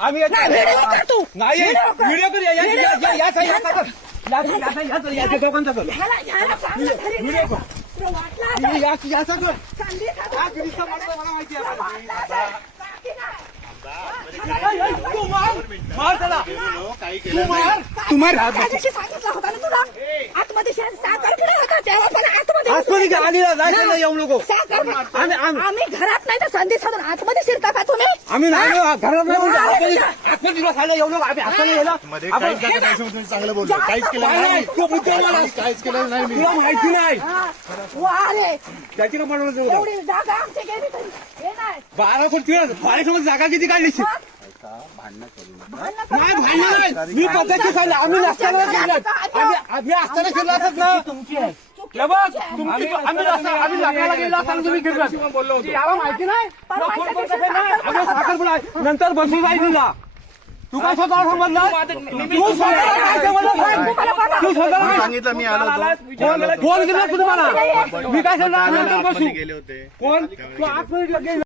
आम्ही नाही व्हिडिओ करूया दोघांचा कर याचा कर मला माहिती आहे येऊ नको आम्ही घरात नाही तर संधी साधून आतमध्ये शिरता का तुम्ही? आम्ही नाही घरात नाही आतमध्ये येऊ नको आम्ही हाताने गेला चांगलं बोलतो काहीच केलं नाही काहीच केलं नाही तुला माहिती नाही त्याची का बनवलं एवढी जागा आमची गेली तरी हे नाही 12 कोटी जागा किती काढली नाही भांडण मी पद्धतची सांगितलं आम्ही नसताना आम्ही असताना फिरला असत ना आम्ही लग्नाला गेला असताना तुम्ही फिरला बोललो होतो याला माहिती नाही साखरपुडा नंतर बसून जाईल तुला तू काय स्वतः समजला तू स्वतः सांगितलं मी आलो फोन केला तुम्हाला मी काय सांगणार नंतर बसू गेले होते कोण तू 8 मिनिट